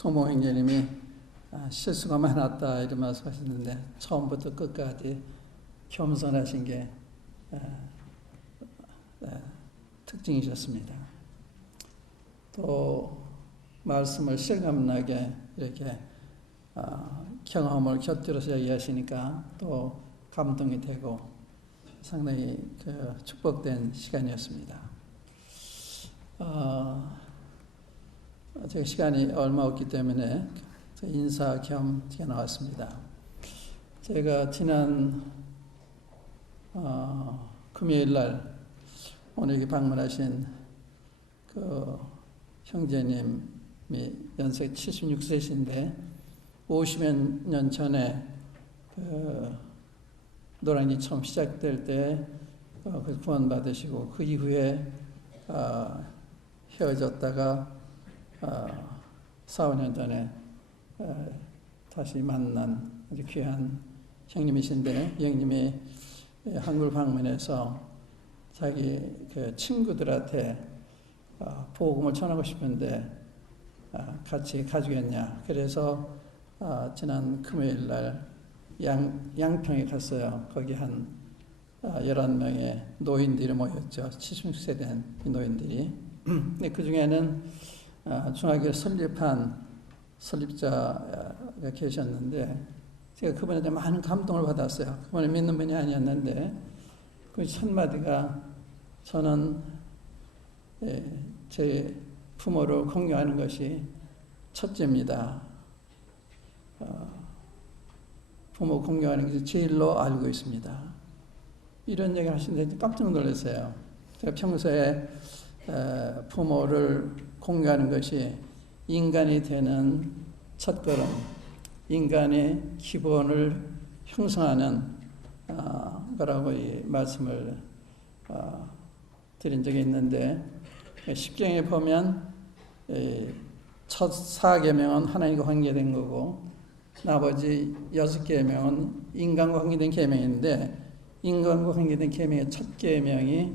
소모 형제님이 실수가 많았다 이런 말씀하셨는데 처음부터 끝까지 겸손하신 게 특징이셨습니다. 또 말씀을 실감나게 이렇게 경험을 곁들여서 이야기하시니까 또 감동이 되고 상당히 축복된 시간이었습니다. 제가 시간이 얼마 없기 때문에 인사 겸 나왔습니다. 제가 지난 금요일 날 오늘 여기 방문하신 그 형제님이 연세 76세신데 50여 년 전에 그 노량진 처음 시작될 때 구원받으시고 그 이후에 헤어졌다가 4, 5년 전에 다시 만난 아주 귀한 형님이신데 이 형님이 한국을 방문해서 자기 그 친구들한테 복음을 전하고 싶은데 같이 가주겠냐. 그래서 지난 금요일 날 양평에 갔어요. 거기 한 11명의 노인들이 모였죠. 76세 된 노인들이. 근데 그 중에는 중학교를 설립한 설립자가 계셨는데 제가 그분한테 많은 감동을 받았어요. 그분은 믿는 분이 아니었는데 그 첫 마디가 저는 제 부모를 공경하는 것이 첫째입니다. 부모 공경하는 것이 제일로 알고 있습니다. 이런 얘기를 하시는데 깜짝 놀랐어요. 제가 평소에 부모를 공경하는 것이 인간이 되는 첫걸음, 인간의 기본을 형성하는 거라고 이 말씀을 드린 적이 있는데 십경에 보면 첫 4계명은 하나님과 관계된 거고 나머지 6계명은 인간과 관계된 계명인데 인간과 관계된 계명의 첫 계명이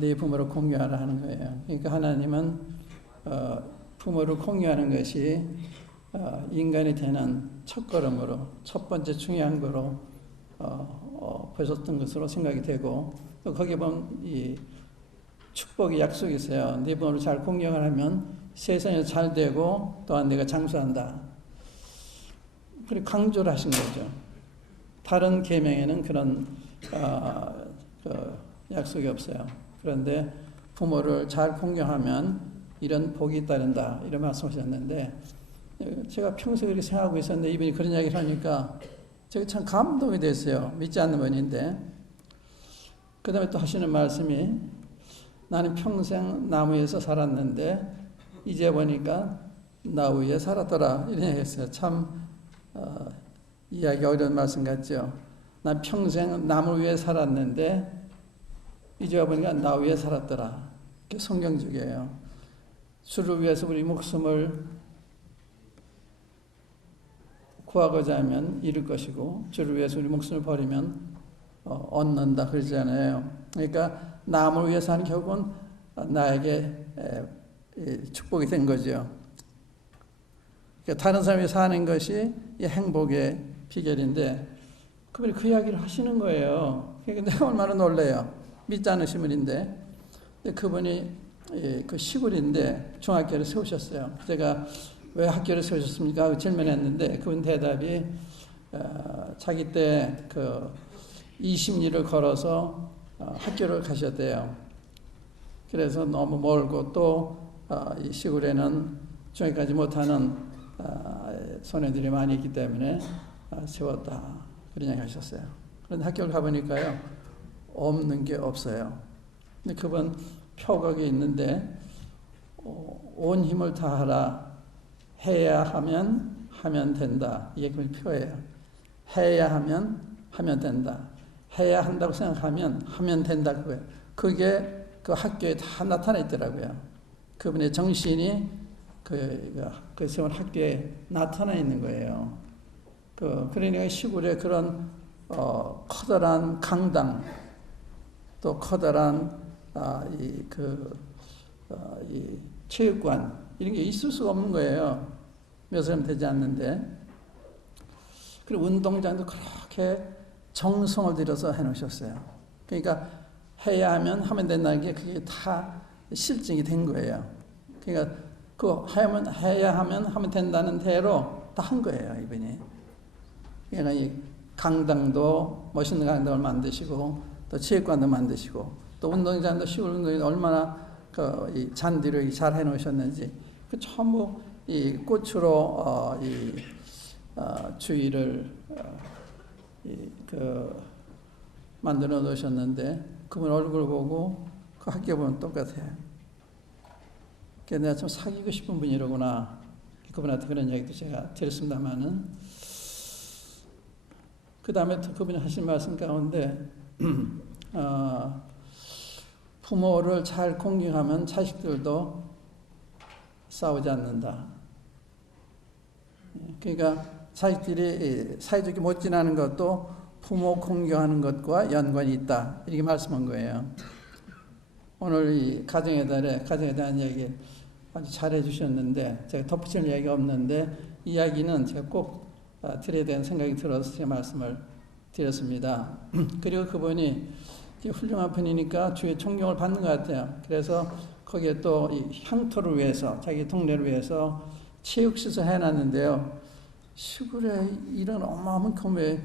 네 부모를 공경하라 하는 거예요. 그러니까 하나님은 부모를 공경하는 것이 인간이 되는 첫걸음으로 첫 번째 중요한 거로 보셨던 것으로 생각이 되고 또 거기에 보면 이 축복의 약속이 있어요. 네 부모를 잘 공경을 하면 세상에 잘 되고 또한 내가 장수한다. 그리고 강조를 하신 거죠. 다른 계명에는 그런 약속이 없어요. 그런데 부모를 잘 공경하면 이런 복이 따른다. 이런 말씀하셨는데 제가 평소에 그렇게 생각하고 있었는데 이분이 그런 이야기를 하니까 제가 참 감동이 됐어요. 믿지 않는 분인데 그 다음에 또 하시는 말씀이 나는 평생 나무에서 살았는데 이제 보니까 나 위에 살았더라. 이런 얘기 했어요. 참 이해하기 어려운 말씀 같죠. 난 평생 나무 위에 살았는데 이제 보니까 나 위에 살았더라. 그게 성경적이에요. 주를 위해서 우리 목숨을 구하고자 하면 잃을 것이고 주를 위해서 우리 목숨을 버리면 얻는다 그러잖아요. 그러니까 남을 위해서 하는 결국은 나에게 축복이 된 거죠. 그러니까 다른 사람이 사는 것이 이 행복의 비결인데 그분이 그 이야기를 하시는 거예요. 그러니까 내가 얼마나 놀래요. 믿지 않으신 분인데 그분이 그 시골인데 중학교를 세우셨어요. 제가 왜 학교를 세우셨습니까? 질문했는데 그분 대답이 자기 때 그 20리를 걸어서 학교를 가셨대요. 그래서 너무 멀고 또 이 시골에는 중학교까지 못하는 소녀들이 많이 있기 때문에 세웠다. 그런 이야기 하셨어요. 그런데 학교를 가보니까요. 없는 게 없어요. 근데 그분 표각이 있는데 온 힘을 다하라. 해야 하면 된다. 이게 그 표예요. 해야 하면 된다. 해야 한다고 생각하면 하면 된다 그거예요. 그게 그 학교에 다 나타나 있더라고요. 그분의 정신이 그 세운 학교에 나타나 있는 거예요. 그러니까 시골에 그런 커다란 강당 또 커다란 이 체육관 이런 게 있을 수가 없는 거예요. 몇 사람 되지 않는데, 그리고 운동장도 그렇게 정성을 들여서 해놓으셨어요. 그러니까 해야 하면 된다는 게 그게 다 실증이 된 거예요. 그러니까 그 해야 하면 된다는 대로 다 한 거예요, 이분이. 그러니까 이 강당도 멋있는 강당을 만드시고, 또 체육관도 만드시고, 또 운동장도 시골 운동장도 얼마나 이 잔디를 잘 해놓으셨는지, 그 전부 이 꽃으로 주위를 만들어 놓으셨는데, 그분 얼굴 보고 그 학교 보면 똑같아요. 그래서 내가 좀 사귀고 싶은 분이로구나. 그분한테 그런 얘기도 제가 들었습니다만은, 그 다음에 그분이 하신 말씀 가운데, 부모를 잘 공경하면 자식들도 싸우지 않는다. 그러니까 자식들이 사이좋게 못 지내는 것도 부모 공경하는 것과 연관이 있다. 이렇게 말씀한 거예요. 오늘 이 가정의 달에 가정에 대한 얘기 아주 잘해 주셨는데, 제가 덧붙일 얘기가 없는데, 이야기는 제가 꼭 드려야 되는 생각이 들어서 제 말씀을 드렸습니다. 그리고 그분이 훌륭한 분이니까 주의 존경을 받는 것 같아요. 그래서 거기에 또 이 향토를 위해서, 자기 동네를 위해서 체육시설 해놨는데요. 시골에 이런 어마어마한 규모의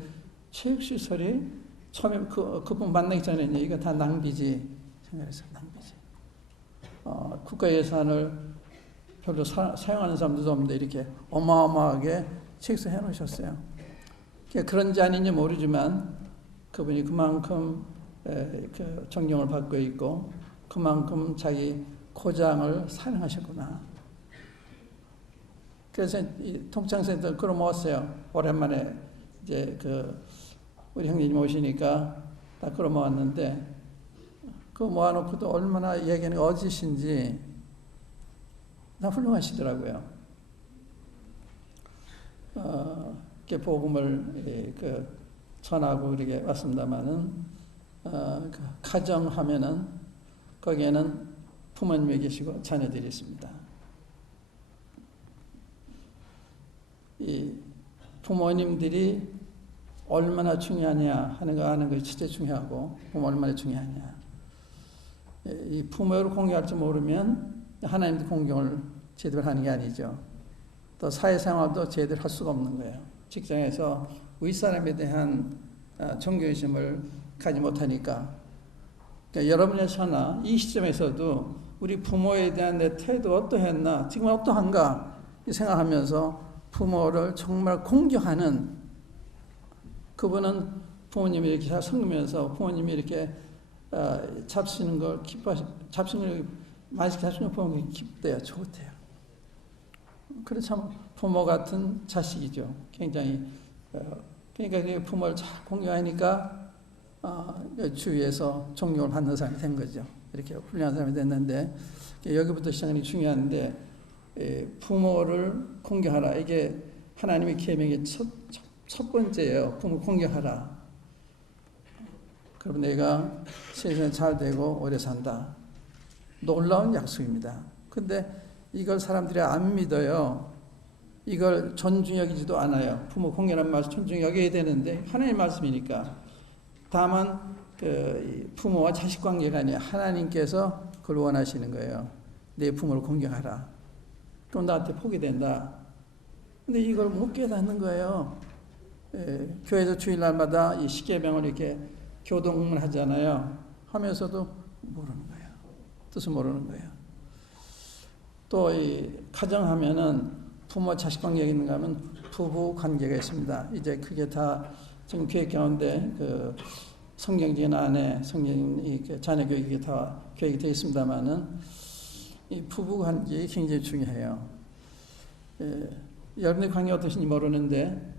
체육시설이 처음에 그분 만나기 전에 이거 다 낭비지 생각해서 낭비지. 국가 예산을 별로 사용하는 사람들도 없는데 이렇게 어마어마하게 체육시설 해놓으셨어요. 그런지 아닌지 모르지만 그분이 그만큼 존경을 받고 있고 그만큼 자기 고장을 사랑하셨구나. 그래서 이 통창센터 끌어모았어요. 오랜만에 이제 우리 형님 오시니까 다 끌어모았는데, 그거 모아놓고도 얼마나 얘기하는 어지신지 다 훌륭하시더라고요. 이렇게 복음을 전하고 이렇게 왔습니다만은, 가정하면은 거기에는 부모님이 계시고 자녀들이 있습니다. 이 부모님들이 얼마나 중요하냐 하는 거 아는 것이 진짜 중요하고, 부모 얼마나 중요하냐. 이 부모를 공경할 줄 모르면 하나님도 공경을 제대로 하는 게 아니죠. 또 사회생활도 제대로 할 수가 없는 거예요. 직장에서 윗사람에 대한 존경심을 가지 못하니까. 그러니까 여러분에서나 이 시점에서도 우리 부모에 대한 내 태도 어떠했나, 지금 어떠한가 생각하면서 부모를 정말 공경하는, 그분은 부모님이 이렇게 잘 섬기면서 부모님이 이렇게 잡수는 걸 잡수는 걸 맛있게 잡수는 걸 보면 기쁘대요. 좋대요. 그렇죠. 부모 같은 자식이죠. 굉장히. 그러니까 부모를 잘 공경하니까 주위에서 존경을 받는 사람이 된 거죠. 이렇게 훌륭한 사람이 됐는데, 여기부터 시작하는 게 중요한데, 부모를 공경하라. 이게 하나님의 계명의 첫 번째예요. 부모 공경하라. 그럼 내가 세상에 잘 되고 오래 산다. 놀라운 약속입니다. 근데 이걸 사람들이 안 믿어요. 이걸 존중 여기지도 않아요. 부모 공경하는 말씀 존중 여겨야 되는데 하나님의 말씀이니까. 다만 부모와 자식 관계가 아니라 하나님께서 그걸 원하시는 거예요. 내 부모를 공경하라. 그럼 나한테 포기된다. 근데 이걸 못 깨닫는 거예요. 교회에서 주일날마다 이 십계명을 이렇게 교동을 하잖아요. 하면서도 모르는 거예요. 뜻을 모르는 거예요. 또 이 가정하면은 부모 자식 관계가 있는가 하면 부부 관계가 있습니다. 이제 그게 다 지금 교육 가운데 성경적인 안에 성경 자녀 교육이 다 교육이 되어 있습니다만은 이 부부 관계가 굉장히 중요해요. 여러분의 관계 어떠신지 모르는데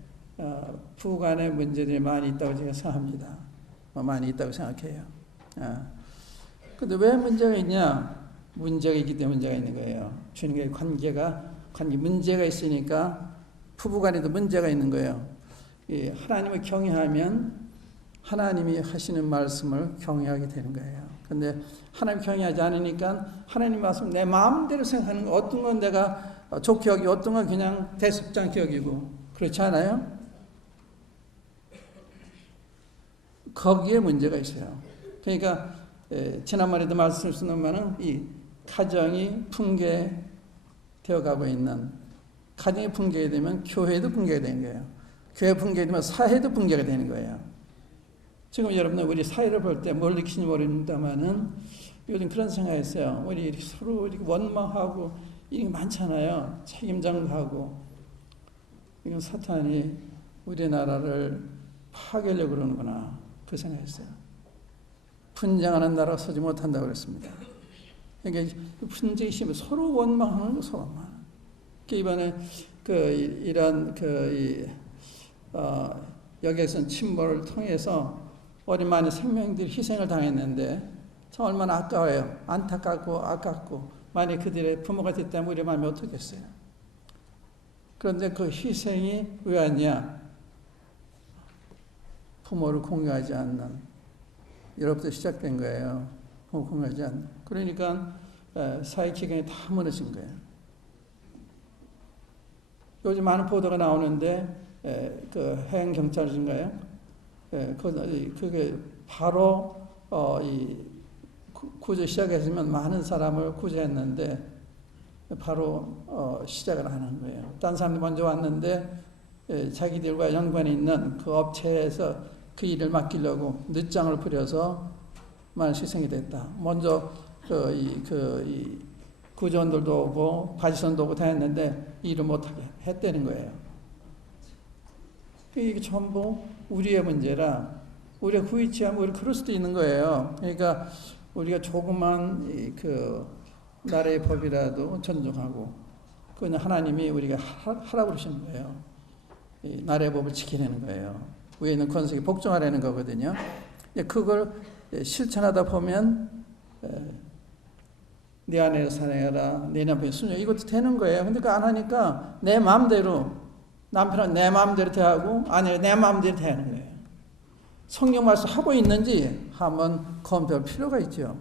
부부 간의 문제들이 많이 있다고 제가 생각합니다. 많이 있다고 생각해요. 근데 왜 문제가 있냐? 문제가 있기 때문에 문제가 있는 거예요. 주님과의 관계 문제가 있으니까 부부 간에도 문제가 있는 거예요. 하나님을 경외하면 하나님이 하시는 말씀을 경외하게 되는 거예요. 근데 하나님 경외하지 않으니까 하나님 말씀 내 마음대로 생각하는 거, 어떤 건 내가 좋게 여기고 어떤 건 그냥 대수롭지 않게 여기고 그렇지 않아요? 거기에 문제가 있어요. 그러니까 지난번에도 말씀드린 바는 이 가정이 붕괴되어 가고 있는, 가정이 붕괴되면 교회도 붕괴가 되는 거예요. 교회 붕괴되면 사회도 붕괴가 되는 거예요. 지금 여러분들 우리 사회를 볼 때 뭘 느끼시는지 모릅니다만은 요즘 그런 생각이 있어요. 우리 이렇게 서로 이렇게 원망하고 이게 많잖아요. 책임장하고 이건 사탄이 우리나라를 파괴하려고 그러는구나 그 생각했어요. 분쟁하는 나라가 서지 못한다고 그랬습니다. 그러니까 분쟁이 심해 서로 원망하는 거 서로 원망. 이번에 이런 여객선 침몰을 통해서 많은 생명들이 희생을 당했는데 참 얼마나 아까워요. 안타깝고 아깝고 만약 그들의 부모가 됐다면 우리 마음이 어떻겠어요. 그런데 그 희생이 왜 왔냐? 부모를 공유하지 않는 이로부터 시작된 거예요. 부모 공유하지 않는. 그러니까 사회 기강이 다 무너진 거예요. 요즘 많은 보도가 나오는데 그 해양 경찰인가요? 그게 바로 이 구조 시작했으면 많은 사람을 구조했는데 바로 시작을 하는 거예요. 딴 사람이 먼저 왔는데 자기들과 연관이 있는 그 업체에서 그 일을 맡기려고 늦장을 부려서 많은 희생이 됐다. 먼저 이 구조원들도 오고 바지선도 오고 다 했는데 일을 못하게 했다는 거예요. 이게 전부 우리의 문제라 우리가 구이치 하면 우리 그럴 수도 있는 거예요. 그러니까 우리가 조그만 나라의 법이라도 존중하고 그건 하나님이 우리가 하라고 그러시는 거예요. 이 나라의 법을 지키려는 거예요. 위에 있는 권세에 복종하려는 거거든요. 그걸 실천하다 보면 내 아내를 사랑해라, 내 남편을 순종 이것도 되는 거예요. 근데 그거 안 하니까 내 마음대로 남편은 내 마음대로 대하고 아내는 내 마음대로 대하는 거예요. 성경 말씀 하고 있는지 한번 검토할 필요가 있죠.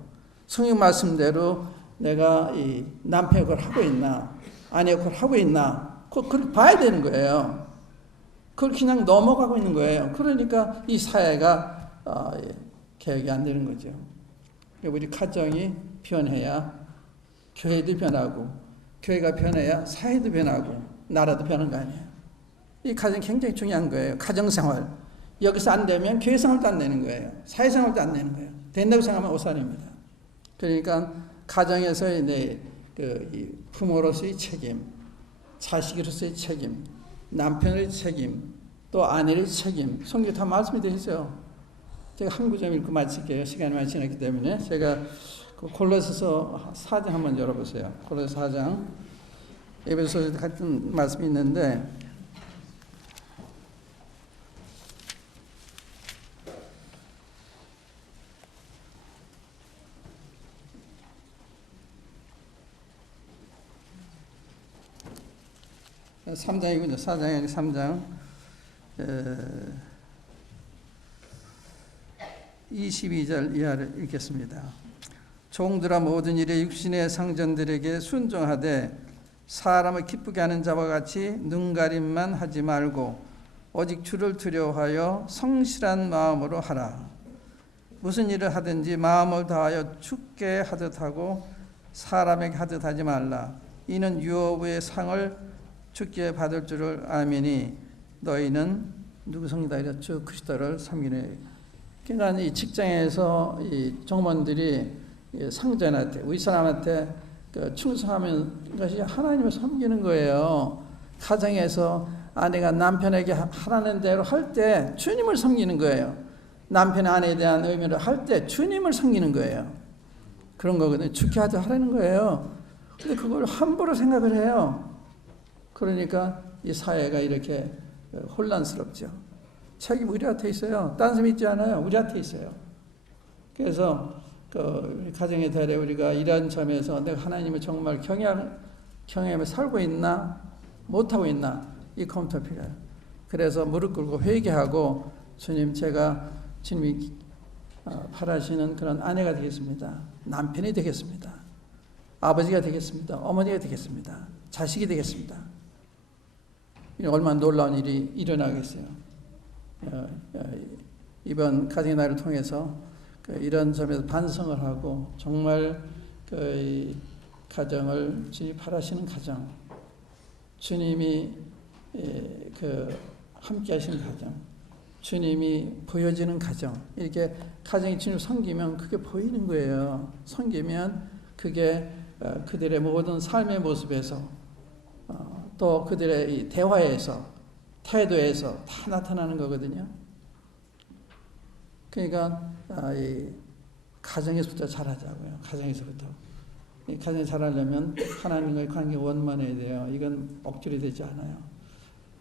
성경 말씀대로 내가 이 남편이 그걸 하고 있나, 아내가 그걸 하고 있나, 그걸 봐야 되는 거예요. 그걸 그냥 넘어가고 있는 거예요. 그러니까 이 사회가 개혁이 안 되는 거죠. 우리 가정이 변해야 교회도 변하고, 교회가 변해야 사회도 변하고, 나라도 변하는 거 아니에요. 이 가정이 굉장히 중요한 거예요. 가정생활. 여기서 안 되면 교회생활도 안 되는 거예요. 사회생활도 안 되는 거예요. 된다고 생각하면 오산입니다. 그러니까 가정에서의 부모로서의 책임, 자식으로서의 책임, 남편의 책임, 또 아내의 책임, 성경에 다 말씀이 되어 있어요. 제가 한 구절 읽고 마칠게요. 시간이 많이 지났기 때문에. 제가 골로새서 4장 한번 열어보세요. 골로새 4장. 에베소서에도 같은 말씀이 있는데, (3장이군요) 4장이 3장 22절 이하를 읽겠습니다. 종들아 모든 일에 육신의 상전들에게 순종하되 사람을 기쁘게 하는 자와 같이 눈가림만 하지 말고 오직 주를 두려워하여 성실한 마음으로 하라. 무슨 일을 하든지 마음을 다하여 주께 하듯 하고 사람에게 하듯 하지 말라. 이는 유업의 상을 주께 받을 줄을 아미니 너희는 누구 섬기다 주 그리스도를 섬기네. 그러니까 이 직장에서 이 종원들이 상전한테 위 사람한테 충성하면 것이 하나님을 섬기는 거예요. 가정에서 아내가 남편에게 하라는 대로 할 때 주님을 섬기는 거예요. 남편 아내에 대한 의무를 할 때 주님을 섬기는 거예요. 그런 거거든요. 주께 하라는 거예요. 근데 그걸 함부로 생각을 해요. 그러니까 이 사회가 이렇게 혼란스럽죠. 책임 우리한테 있어요. 딴 사람 있지 않아요. 우리한테 있어요. 그래서 우리 가정의 달에 우리가 이런 점에서 내가 하나님을 정말 경외하며 살고 있나 못하고 있나 이 검토 필요해요. 그래서 무릎 꿇고 회개하고 주님 제가 주님이 바라시는 그런 아내가 되겠습니다. 남편이 되겠습니다. 아버지가 되겠습니다. 어머니가 되겠습니다. 자식이 되겠습니다. 얼마나 놀라운 일이 일어나겠어요. 이번 가정의 날을 통해서 이런 점에서 반성을 하고 정말 이 가정을 주님이 바라시는 가정, 주님이 함께 하시는 가정, 주님이 보여지는 가정, 이렇게 가정이 주님을 섬기면 그게 보이는 거예요. 섬기면 그게 그들의 모든 삶의 모습에서 또 그들의 이 대화에서, 태도에서 다 나타나는 거거든요. 그러니까 이 가정에서부터 잘하자고요. 가정에서부터. 이 가정이 잘하려면 하나님과의 관계가 원만해야 돼요. 이건 억지로 되지 않아요.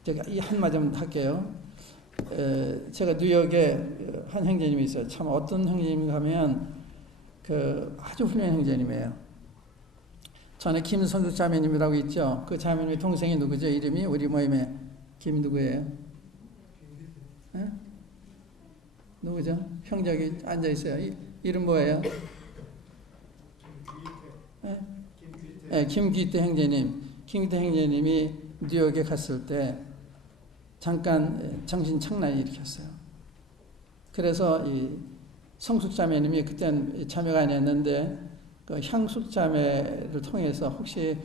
제가 이 한마디만 할게요. 제가 뉴욕에 한 형제님이 있어요. 참 어떤 형제님인가 하면 아주 훌륭한 형제님이에요. 전에 김성숙 자매님이라고 있죠. 그 자매님의 동생이 누구죠? 이름이 우리 모임에 김 누구예요? 네? 누구죠? 형제 여기 앉아 있어요. 이름 뭐예요? 네, 김기태 형제님. 김기태 형제님이 뉴욕에 갔을 때 잠깐 정신 착란을 일으켰어요. 그래서 이 성숙자매님이 그때는 자매가 아니었는데 그 향숙자매를 통해서 혹시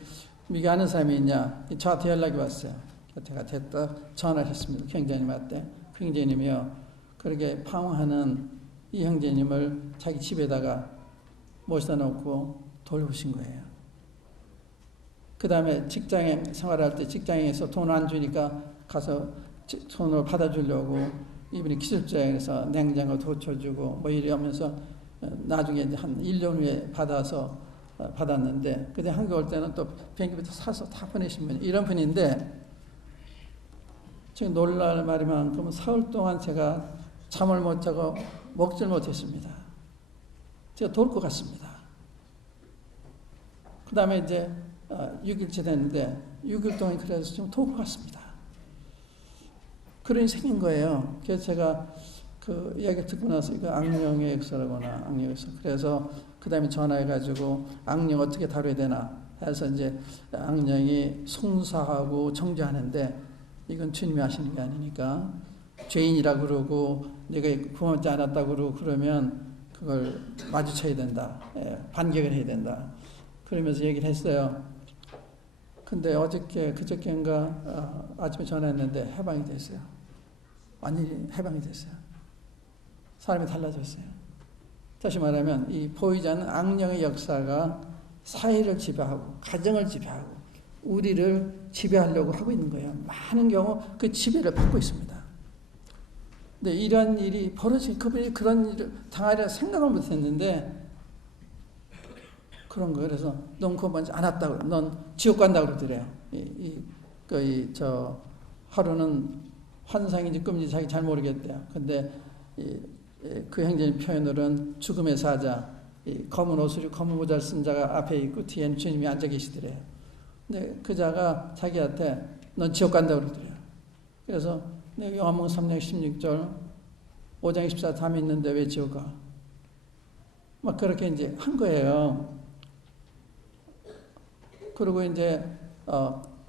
미국 아는 사람이 있냐 저한테 연락이 왔어요. 제가 됐다 전화를 했습니다. 그 형제님한테. 그 형제님이요. 그렇게 방황하는 이 형제님을 자기 집에다가 모셔다 놓고 돌보신 거예요. 그 다음에 직장에 생활할 때 직장에서 돈 안 주니까 가서 돈을 받아주려고 이분이 기술자에서 냉장고 도쳐주고 뭐 이러면서 나중에 이제 한 1년 후에 받았는데 그때 한국 올 때는 또 비행기부터 사서 다 보내신 분이 이런 분인데 지금 놀랄 말이만큼 사흘 동안 제가 잠을 못 자고 먹질 못했습니다. 제가 돌 것 같습니다. 그 다음에 이제 6일째 됐는데 6일 동안 그래서 지금 돌 것 같습니다. 그런 일이 생긴 거예요. 그래서 제가 그 이야기 듣고 나서 이거 악령의 역사라거나 악령의 역사. 그래서 그 다음에 전화해가지고 악령 어떻게 다뤄야 되나 해서 이제 악령이 송사하고 정죄하는데 이건 주님이 하시는 게 아니니까 죄인이라 그러고 내가 구원받지 않았다 그러고 그러면 그걸 마주쳐야 된다. 반격을 해야 된다. 그러면서 얘기를 했어요. 근데 그저께인가 아침에 전화했는데 해방이 됐어요. 완전히 해방이 됐어요. 사람이 달라졌어요. 다시 말하면 이 보이지 않는 악령의 역사가 사회를 지배하고 가정을 지배하고 우리를 지배하려고 하고 있는 거예요. 많은 경우 그 지배를 받고 있습니다. 근데 이런 일이 벌어진 그분이 그런 일을 당하리라 생각을 못했는데 그런 거 그래서 넌 구원받지 않았다고 넌 지옥 간다고 그러더래요. 하루는 환상인지 꿈인지 자기 잘 모르겠대요. 근데 그 형제님 표현으로는 죽음의 사자, 검은 옷을 검은 모자를 쓴 자가 앞에 있고 뒤에는 주님이 앉아 계시더래요. 근데 그 자가 자기한테 넌 지옥 간다고 그러더래요. 그래서 요한복음 3장 16절 5장 24 다 믿는데 왜 지옥 가? 막 그렇게 이제 한 거예요. 그리고 이제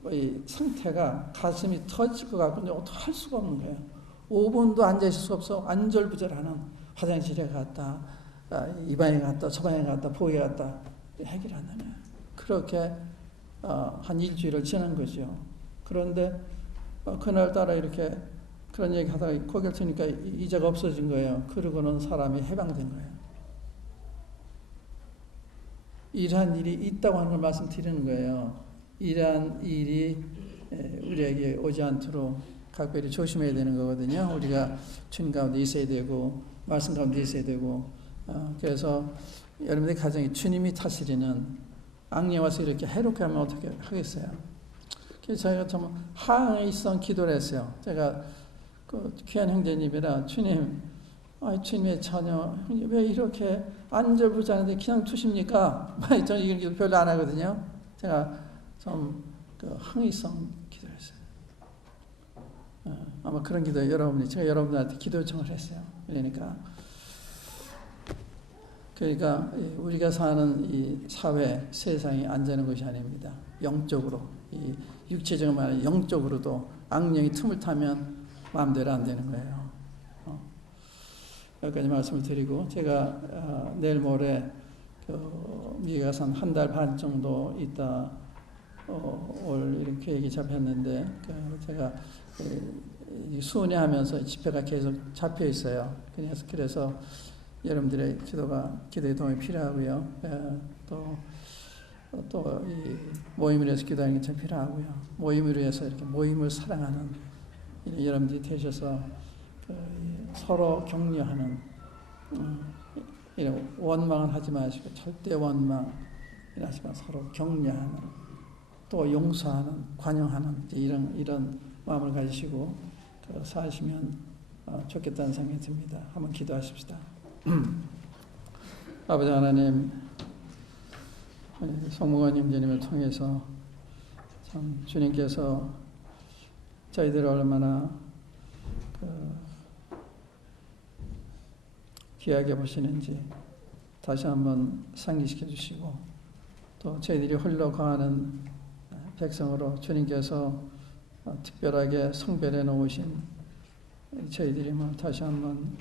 이 상태가 가슴이 터질 것 같고 이제 어떻게 할 수가 없는 거예요. 5분도 앉아있을 수 없어. 안절부절하는 화장실에 갔다 이 방에 갔다 저 방에 갔다 보기에 갔다 해결 안 되네. 그렇게 한 일주일을 지난 거죠. 그런데 그날따라 이렇게 그런 얘기 하다가 고개를 드니까 이자가 없어진 거예요. 그러고는 사람이 해방된 거예요. 이러한 일이 있다고 하는 걸 말씀드리는 거예요. 이러한 일이 우리에게 오지 않도록 각별히 조심해야 되는 거거든요. 우리가 주님 가운데 있어야 되고 말씀 가운데 있어야 되고 그래서 여러분의 가정이 주님이 다스리는 악령 와서 이렇게 해롭게 하면 어떻게 하겠어요? 그래서 제가 정말 항에 있어 기도를 했어요. 제가 그 귀한 형제님이라 주님, 주님의 자녀 왜 이렇게 안절부절한데 그냥 두십니까? 저는 이런 기도 별로 안 하거든요. 제가 좀 항의성 기도했어요. 아마 그런 기도 제가 여러분들한테 기도 요청을 했어요. 그러니까 그러니까 우리가 사는 이 사회, 세상이 안전한 것이 아닙니다. 영적으로, 이 육체적으로 말하는 영적으로도 악령이 틈을 타면 마음대로 안 되는 거예요. 여기까지 말씀을 드리고, 제가 내일 모레 미국에 가서 한 달 반 정도 있다 올 이런 계획이 잡혔는데, 제가 순회하면서 집회가 계속 잡혀 있어요. 그래서 여러분들의 기도의 도움이 필요하고요. 또 이 모임을 위해서 기도하는 게 참 필요하고요. 모임을 위해서 이렇게 모임을 사랑하는 여러분들이 되셔서 서로 격려하는, 이런 원망은 하지 마시고 절대 원망 하지 마시고 서로 격려하는, 또 용서하는, 관용하는 이런 마음을 가지시고 사시면 좋겠다는 생각이 듭니다. 한번 기도하십시다. 아버지 하나님, 송무관님 주님을 통해서 참 주님께서 저희들을 얼마나 귀하게 보시는지 다시 한번 상기시켜 주시고, 또 저희들이 홀로 거하는 백성으로 주님께서 특별하게 성별해 놓으신 저희들이 다시 한번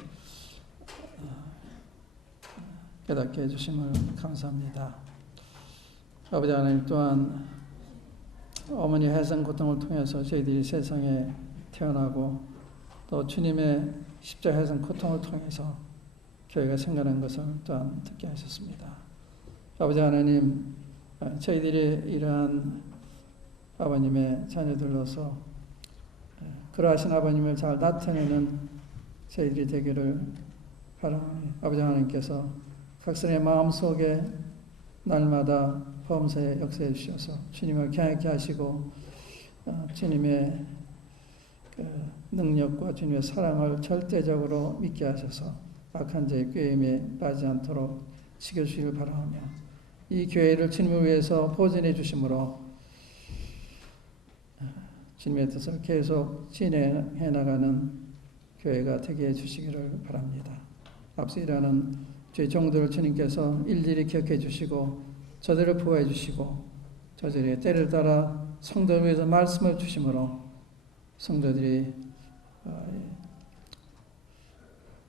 깨닫게 해주심을 감사합니다. 아버지 하나님, 또한 어머니 해산 고통을 통해서 저희들이 세상에 태어나고, 또 주님의 십자가 해산 고통을 통해서 교회가 생겨난 것을 또한 듣게 하셨습니다. 아버지 하나님, 저희들이 이러한 아버님의 자녀들로서 그러하신 아버님을 잘 나타내는 저희들이 되기를 바라오니, 아버지 하나님께서 각선의 마음속에 날마다 범사에 역사해 주셔서 주님을 경외케 하시고, 주님의 능력과 주님의 사랑을 절대적으로 믿게 하셔서 악한 자의 꾀임에 빠지지 않도록 지켜주시길 바라오며, 이 교회를 주님을 위해서 보존해 주심으로 주님의 뜻을 계속 진행해 나가는 교회가 되게 해주시기를 바랍니다. 앞서 일하는 저희 종들을 주님께서 일일이 기억해 주시고 저들을 보호해 주시고, 저들의 때를 따라 성도를 위해서 말씀을 주심으로 성도들이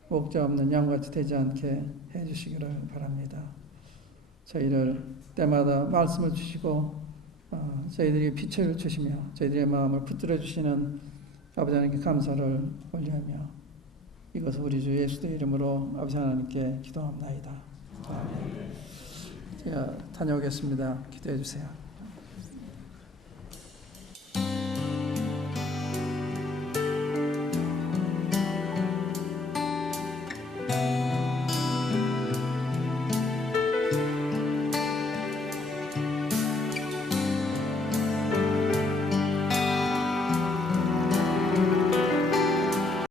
목자 없는 양같이 되지 않게 해주시기를 바랍니다. 저희를 때마다 말씀을 주시고 저희들이 빛을 주시며 저희들의 마음을 붙들어 주시는 아버지 하나님께 감사를 올리며, 이것을 우리 주 예수의 이름으로 아버지 하나님께 기도합나이다. 제가 다녀오겠습니다. 기도해 주세요.